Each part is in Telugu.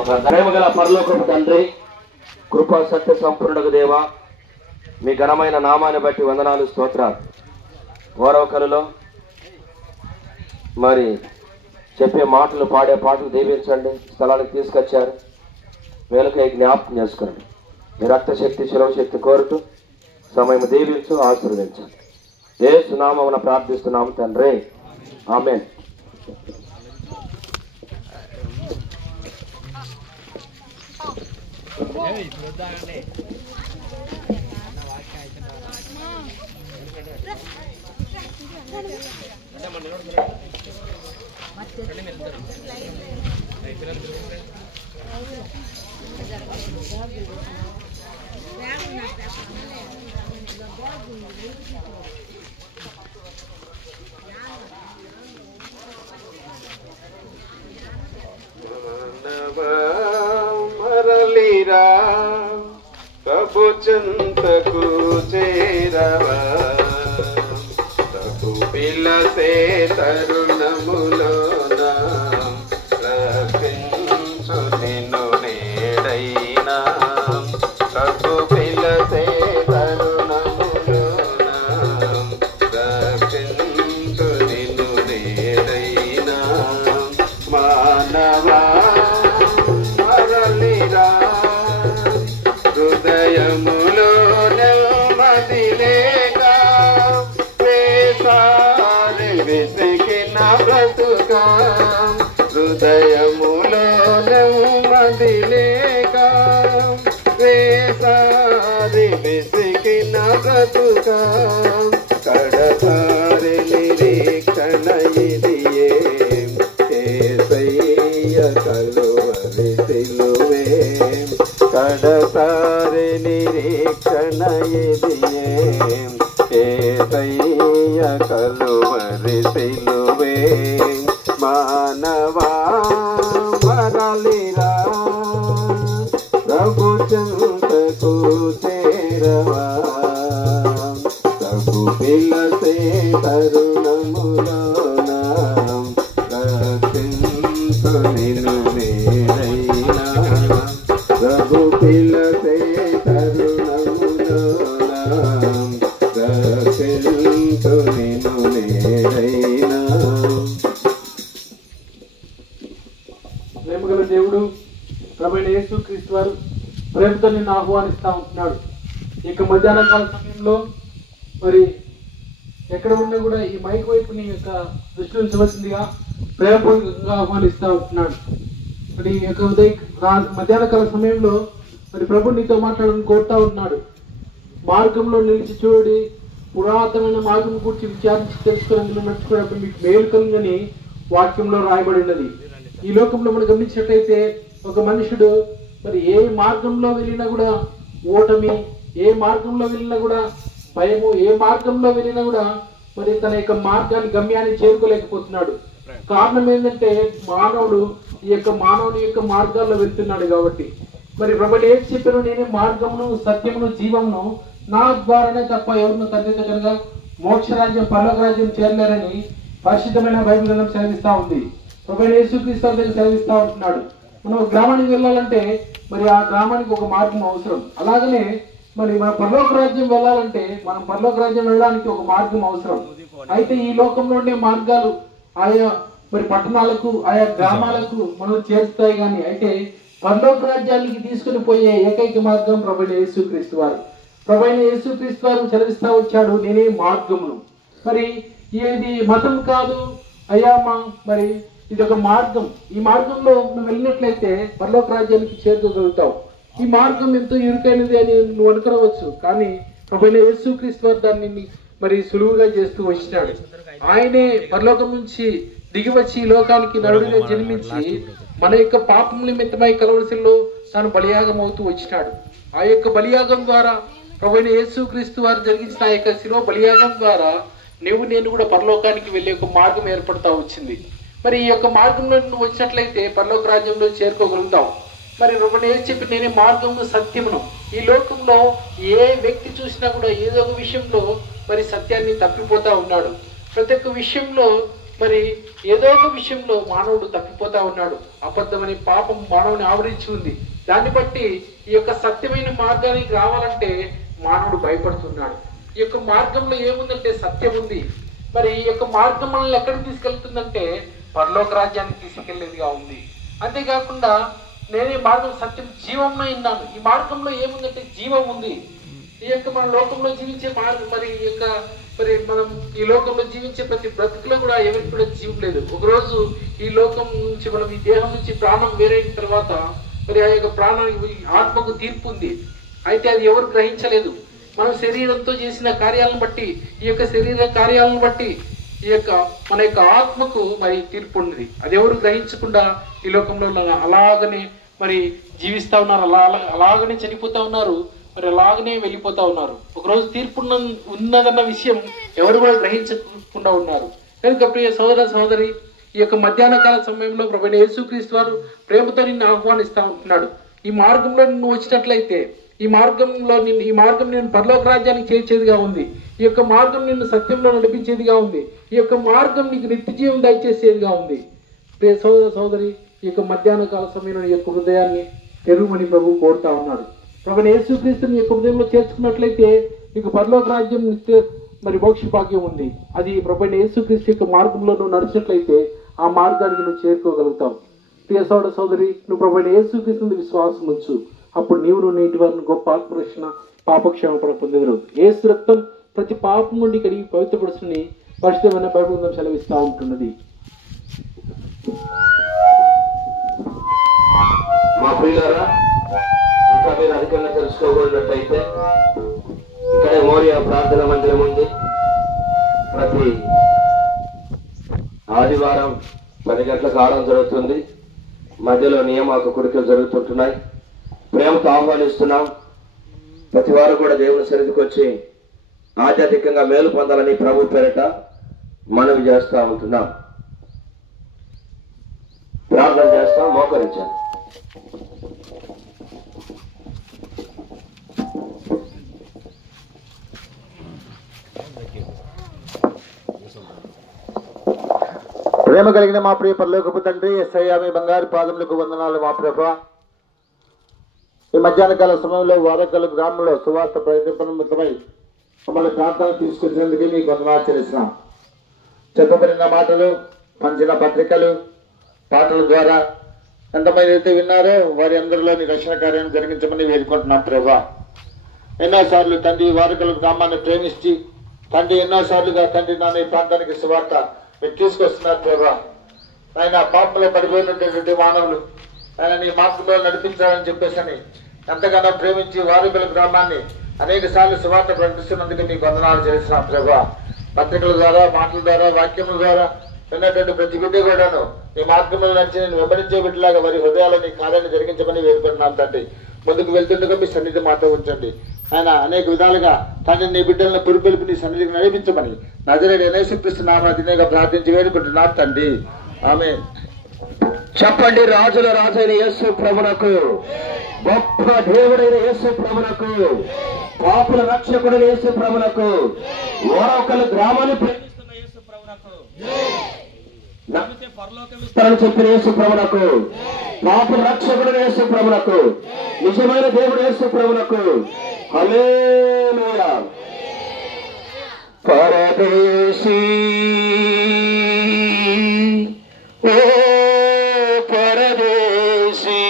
ఒక ప్రేమగల పరలోకపు తండ్రి, కృపా సత్య సంపూర్ణకు దేవ, మీ ఘనమైన నామాన్ని బట్టి వందనాలు, స్తోత్రాలు. ఓరవకరులో మరి చెప్పే మాటలు, పాడే పాటలు దీవించండి. స్థలానికి తీసుకొచ్చారు, వేలకై జ్ఞాపకం చేసుకోండి. మీ రక్తశక్తి, శిలవశక్తి కోరుతూ సమయం దీవించు, ఆశీర్వదించండి. యేసు నామమున ప్రార్థిస్తున్నాము తండ్రి, ఆమేన్. మరలిరా ప్రభు చింతకు చేరవా, ప్రభు పిలసే తరుణములోన రక్షించు నిన్ను నేడైనా, ప్రభు పిలసే తరుణములోన రక్షించు నిన్ను నేడైనా. మానవా మరలిరా, హృదయములో నెమ్మది లేక వేసారి విసిగిన బ్రతుక, హృదయములో నెమ్మది లేక వేసారి విసిగిన బ్రతుక, కడసారి నిరీక్షణ ఇదియే యేసయ్య కలువరి సిలువే, కడసారి నిరీక్షణ ఇదియే యేసయ్య కలువరి సిలువే. మానవా మరలిరా ప్రభు చింతకు చేరవా, ప్రభు పిలసే తరుణములోన రక్షించు నిన్ను నేడైనా, ప్రభు పిలసే తరుణములోన రక్షించు నిన్ను నేడైనా. ప్రేమగల దేవుడు ప్రభువైన యేసుక్రీస్తు వారు ప్రేమతో నిన్ను ఆహ్వానిస్తూ ఉంటున్నాడు. ఇక మధ్యాహ్న కాల సమయంలో మరి ఎక్కడ ఉన్నా కూడా ఈ మైక్ వైపు నీ యొక్క దృష్టి ఉంచవలసిందిగా ప్రేమపూర్వకంగా ఆహ్వానిస్తూ ఉంటున్నాడు. మరి ఈ యొక్క మధ్యాహ్న కాల సమయంలో మరి ప్రభు నీతో మాట్లాడాలని కోరుతా ఉంటున్నాడు. మార్గంలో నిలిచి చూడి పురాతనమైన మార్గం గురించి విచారించి తెలుసుకోవడానికి నడుచుకున్నప్పుడు మీకు మేలు కలుగని వాక్యంలో రాయబడి ఉన్నది. ఈ లోకంలో మనం గమనించినట్లయితే ఒక మనుషుడు మరి ఏ మార్గంలో వెళ్ళినా కూడా ఓటమి, ఏ మార్గంలో వెళ్ళినా కూడా భయము, ఏ మార్గంలో వెళ్ళినా కూడా మరి తన యొక్క గమ్యాన్ని చేరుకోలేకపోతున్నాడు. కారణం ఏంటంటే మానవుడు ఈ యొక్క మానవుని యొక్క మార్గాల్లో వెళ్తున్నాడు కాబట్టి. మరి ప్రభువు ఏం చెప్పారు, నేనే మార్గమును సత్యమును జీవమును, నా ద్వారానే తప్ప ఎవరిని తండ్రి దగ్గరగా మోక్షరాజ్యం పరలోక రాజ్యం చేరలేరని పరిశుద్ధమైన బైబిల్ గ్రంథం సెలవిస్తా ఉంది. ప్రభువు యేసుక్రీస్తు దగ్గర సెలవిస్తా ఉంటున్నాడు. మనం గ్రామానికి వెళ్ళాలంటే మరి ఆ గ్రామానికి ఒక మార్గం అవసరం. అలాగనే మరి మన పరలోక రాజ్యం వెళ్ళాలంటే మనం పరలోక రాజ్యం వెళ్ళడానికి ఒక మార్గం అవసరం. అయితే ఈ లోకంలో ఉండే మార్గాలు ఆయా మరి పట్టణాలకు, ఆయా గ్రామాలకు మనం చేరుస్తాయి. కానీ అయితే పరలోక రాజ్యానికి తీసుకుని పోయే ఏకైక మార్గం ప్రభువైన యేసుక్రీస్తు వారు. ప్రభువైన యేసుక్రీస్తు వారు సెలవిస్తా వచ్చాడు, నేనే మార్గమును. మరి ఇది మతం కాదు అయ్యా, మరి ఇది ఒక మార్గం. ఈ మార్గంలో నువ్వు వెళ్ళినట్లయితే పరలోక రాజ్యానికి చేరుకోగలుగుతావు. ఈ మార్గం ఎంతో ఇరుకైనది అని నువ్వు అనుకోవచ్చు, కానీ ప్రభువైన యేసుక్రీస్తు వారు దాన్ని మరి సులువుగా చేస్తూ వచ్చినాడు. ఆయనే పరలోకం నుంచి దిగి వచ్చి ఈ లోకానికి నరుడిగా జన్మించి మన యొక్క పాపం నిమిత్తమై కలవరిశిలో తాను బలియాగం అవుతూ వచ్చినాడు. ఆ యొక్క బలియాగం ద్వారా ప్రభువైన యేసుక్రీస్తు వారు జరిగించిన ఆ యొక్క శిలువ బలియాగం ద్వారా నేను కూడా పరలోకానికి వెళ్ళే ఒక మార్గం ఏర్పడతా వచ్చింది. మరి ఈ యొక్క మార్గంలో నువ్వు వచ్చినట్లయితే పరలోక రాజ్యంలో చేరుకోగలుగుతావు. మరి ప్రభువు ఏం చెప్పి, నేనే మార్గమును సత్యమును. ఈ లోకంలో ఏ వ్యక్తి చూసినా కూడా ఏదో ఒక విషయంలో మరి సత్యాన్ని తప్పిపోతా ఉన్నాడు. ప్రతి ఒక్క విషయంలో మరి ఏదో ఒక విషయంలో మానవుడు తప్పిపోతా ఉన్నాడు. అబద్ధమనే పాపం మానవుని ఆవరించి ఉంది. దాన్ని బట్టి ఈ యొక్క సత్యమైన మార్గానికి రావాలంటే మానవుడు భయపడుతున్నాడు. ఈ యొక్క మార్గంలో ఏముందంటే సత్యం ఉంది. మరి ఈ యొక్క మార్గం మనల్ని ఎక్కడికి తీసుకెళ్తుందంటే పరలోక రాజ్యానికి తీసుకెళ్లేదిగా ఉంది. అంతేకాకుండా నేను ఈ మార్గం సత్యం జీవంలో విన్నాను. ఈ మార్గంలో ఏముందంటే జీవం ఉంది. ఈ యొక్క మన లోకంలో జీవించే మార్గం మరి మనం ఈ లోకంలో జీవించే ప్రతి బ్రతుకులో కూడా ఎవరికి కూడా జీవం లేదు. ఒకరోజు ఈ లోకం నుంచి మనం ఈ దేహం నుంచి ప్రాణం వేరైన తర్వాత మరి ఆ యొక్క ప్రాణానికి ఆత్మకు తీర్పు ఉంది. అయితే అది ఎవరు గ్రహించలేదు. మనం శరీరంతో చేసిన కార్యాలను బట్టి ఈ యొక్క శరీర కార్యాలను బట్టి ఈ యొక్క మన యొక్క ఆత్మకు మరి తీర్పు ఉన్నది. అది ఎవరు గ్రహించకుండా ఈ లోకంలో అలాగనే మరి జీవిస్తా ఉన్నారు, అలాగనే చనిపోతా ఉన్నారు, మరి అలాగనే వెళ్ళిపోతా ఉన్నారు. ఒకరోజు తీర్పు ఉన్నదన్న విషయం ఎవరు కూడా గ్రహించకుండా ఉన్నారు. కనుక ప్రియ సోదర సోదరి, ఈ యొక్క మధ్యాహ్న కాల సమయంలో ప్రభువైన యేసుక్రీస్తు వారు ప్రేమతో నిన్ను ఆహ్వానిస్తూ ఉంటున్నాడు. ఈ మార్గంలో నువ్వు వచ్చినట్లయితే ఈ మార్గం నేను పరలోక రాజ్యానికి చేర్చేదిగా ఉంది. ఈ యొక్క మార్గం నిన్ను సత్యంలో నడిపించేదిగా ఉంది. ఈ యొక్క మార్గం నీకు నిత్య జీవం దయచేసేదిగా ఉంది. ప్రియ సోదర సోదరి, ఈ యొక్క మధ్యాహ్న కాల సమయంలో నీ యొక్క హృదయాన్ని తెరువమని ప్రభువు కోరుతా ఉన్నాడు. ప్రభువైన యేసుక్రీస్తుని యొక్క హృదయంలో చేర్చుకున్నట్లయితే నీకు పరలోక రాజ్యం నిత్య మరి మోక్ష భాగ్యం ఉంది. అది ప్రభువైన యేసుక్రీస్తు యొక్క మార్గంలో నువ్వు నడిచినట్లయితే ఆ మార్గానికి నువ్వు చేరుకోగలుగుతావు. ప్రియ సోదర సోదరి, నువ్వు ప్రభువైన యేసుక్రీస్తు విశ్వాసం ఉంచు. అప్పుడు నీవు నీటి వారిని గొప్ప ఆత్మరక్షణ పాపక్షేమపణ పొందేదరు. యేసు రక్తం ప్రతి పాపం నుండి కడిగి పవిత్రపరుచుని పరిశుద్ధమైన బైబిల్ గ్రంథం సెలవిస్తూ ఉంటున్నది. మా ప్రియులారా, ఇంకా మీరు అధికంగా తెలుసుకోగలిగినట్టయితే ఇక్కడే మోరియా ప్రార్థన మందిరం ఉంది. ప్రతి ఆదివారం 10 గంటలకు ఆడడం జరుగుతుంది. మధ్యలో నియామక కోరికలు జరుగుతుంటున్నాయి. ప్రేమతో ఆహ్వానిస్తున్నాం. ప్రతి వారు కూడా దేవుని సన్నిధికి వచ్చి ఆధ్యాత్మికంగా మేలు పొందాలని ప్రభు పేరిట మనవి చేస్తూ ఉంటున్నాం. ప్రార్థన చేస్తాం. మోకరించాలి. ప్రేమ కలిగిన మా ప్రియ పరలోకపు తండ్రి, యేసయ్య మీ బంగారు పాదములకు వందనాలు. మా ప్రభువా, ఈ మధ్యాహ్న కాల సమయంలో వారకల్ గ్రామంలో సువార్త ప్రయత్నమై మమ్మల్ని ప్రాంతాలు తీసుకొచ్చినందుకు మీకు వందనాలు చెల్లిస్తున్నాం. చెప్పబడిన మాటలు, పంచిన పత్రికలు, పాటల ద్వారా ఎంతమంది అయితే విన్నారో వారి అందరిలోని రక్షణ కార్యాన్ని జరిగించమని వేడుకుంటున్నాం ప్రభువా. ఎన్నోసార్లు తండ్రి వారకల్ గ్రామాన్ని ప్రేమించి తండ్రి ఎన్నోసార్లుగా తండ్రి నాన్న ఈ ప్రాంతానికి సువార్త మీరు తీసుకొస్తున్నారు ప్రభువా. ఆయన పాపంలో పడిపోయినటువంటి మానవులు ఆయన నీ మార్గంలో నడిపించాలని చెప్పేసి ఎంతగానో ప్రేమించి వారకల్ గ్రామాన్ని అనేక సార్లు సువార్త ప్రకటిస్తున్నందుకు మీకు వందనాలు చేస్తున్నాం ప్రభువా. పత్రికల ద్వారా, మాటల ద్వారా, వాక్యముల ద్వారా విన్నటువంటి ప్రతి బిడ్డ కూడాను నీ మార్గంలో నడిచి నేను వెంబడించే బిడ్డలాగా వారి హృదయాల్లో నీ కార్యాన్ని జరిగించమని వేడుకుంటున్నాను తండ్రి. ముందుకు వెళ్తుండగా మీ సన్నిధి మాతో ఉంచండి. ఆయన అనేక విధాలుగా తండ్రి నీ బిడ్డలను పురిపెలిపి నీ సన్నిధికి నడిపించమని నజరేయుడైన యేసుక్రీస్తు నామమున ప్రార్థించి వేడుకుంటున్నాం తండ్రి. ఆమేన్. చెప్పండి. రాజుల రాజైన యేసు ప్రభువునకు, గొప్ప దేవుడైన యేసు ప్రభువునకు, పాపుల రక్షకుడైన యేసు ప్రభువునకు, వారకల్ గ్రామాన్ని ప్రేమిస్తున్న యేసు ప్రభువునకు, నమ్మితే పరలోకం ఇస్తారని చెప్పిన యేసు ప్రభువునకు, పాపుల రక్షకుడైన యేసు ప్రభువునకు, నిజమైన దేవుడు యేసు ప్రభువునకు హల్లెలూయా. పరదేశీ ఓ పరదేశీ,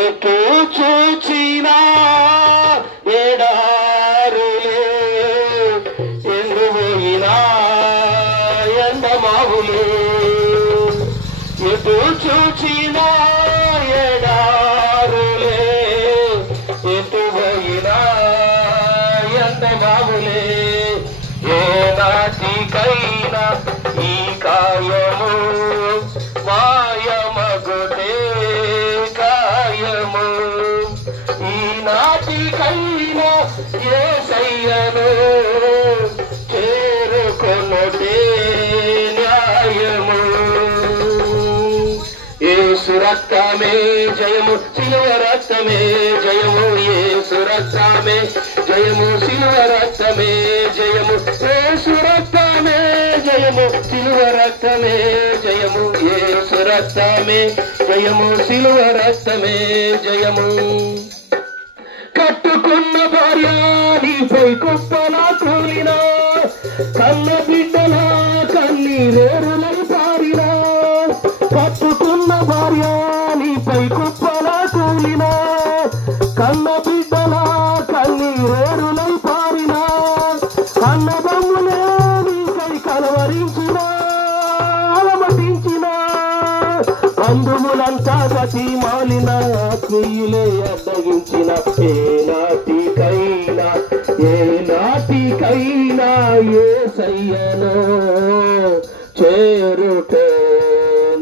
ఎటు చూచినా ఎడారులే, ఎండిపోయినా ఎండమావులే, ఎటు చూచినా ఎడారులే, ఎటుపోయినా ఎండమావులే, ఏ నాటికైనా ఈ కాయము మాయమగుతే కాయము, ఈనాటికైనా యేసయ్యను చేరుకొనుటే న్యాయము. యేసు రక్తమే జయము, సిలువ రక్తమే జయము, యేసు రక్తమే జయము సిలువ రక్తమే జయము యేసు రక్తమే జయము సిలువ రక్తమే జయము యేసు రక్తమే జయము సిలువ రక్తమే జయము కట్టుకున్న భార్య నీపై కుప్పలా కూలినా కన్న బిడ్డల కన్నీరేరులై పారినా కట్టుకున్న భార్య నీపై కుప్పలా కూలినా కన్న బిడ్డల కన్నీరేరులై పారినా కన్నదమ్ములే నీకై కలవరించినా అలమటించినా బంధువులంతా గతి మాలిన ఆత్మీయులే అడ్డగించిన ఏనాటికైనా యేసయ్యను చేరుటే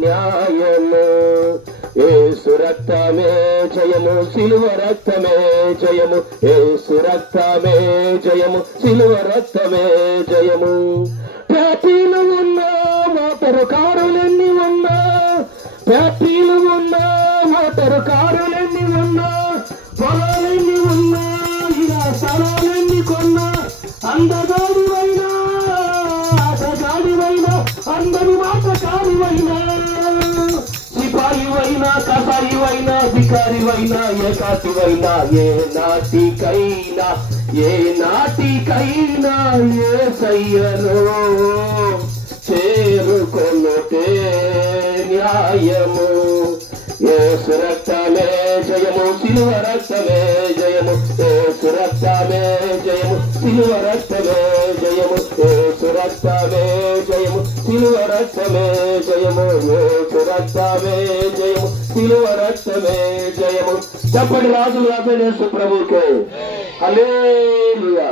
న్యాయము యేసు రక్తమే జయము సిలువ రక్తమే జయము యేసు రక్తమే జయము సిలువ రక్తమే జయము ఫ్యాక్టరీలు ఉన్నా మోటారు కారులెన్ని ఉన్నా ఫ్యాక్టరీలు ఉన్నా మోటారు కారులెన్ని ఉన్నా పొలాలెన్ని ఉన్నా ఇలా స్థలాలెన్ని కొన్నా అందగాడివైనా ఆటగాడివైనా అందరి మాట కాడివైనా సిపాయివైనా కసాయివైనా బికారివైనా ఏకాటివైనా ఏనాటికైనా యేసయ్యను చేరుకొనుటే న్యాయము యేసు రక్తమే జయము సిలువ రక్తమే జయము యేసు రక్తమే జయము సిలువ రక్తమే జయము యేసు రక్తమే జయము సిలువ రక్తమే జయము యేసు రక్తమే జయము సిలువ రక్తమే జయము చెప్పండి రాజులు రాజు యేసు ప్రభువుకే హల్లెలూయా.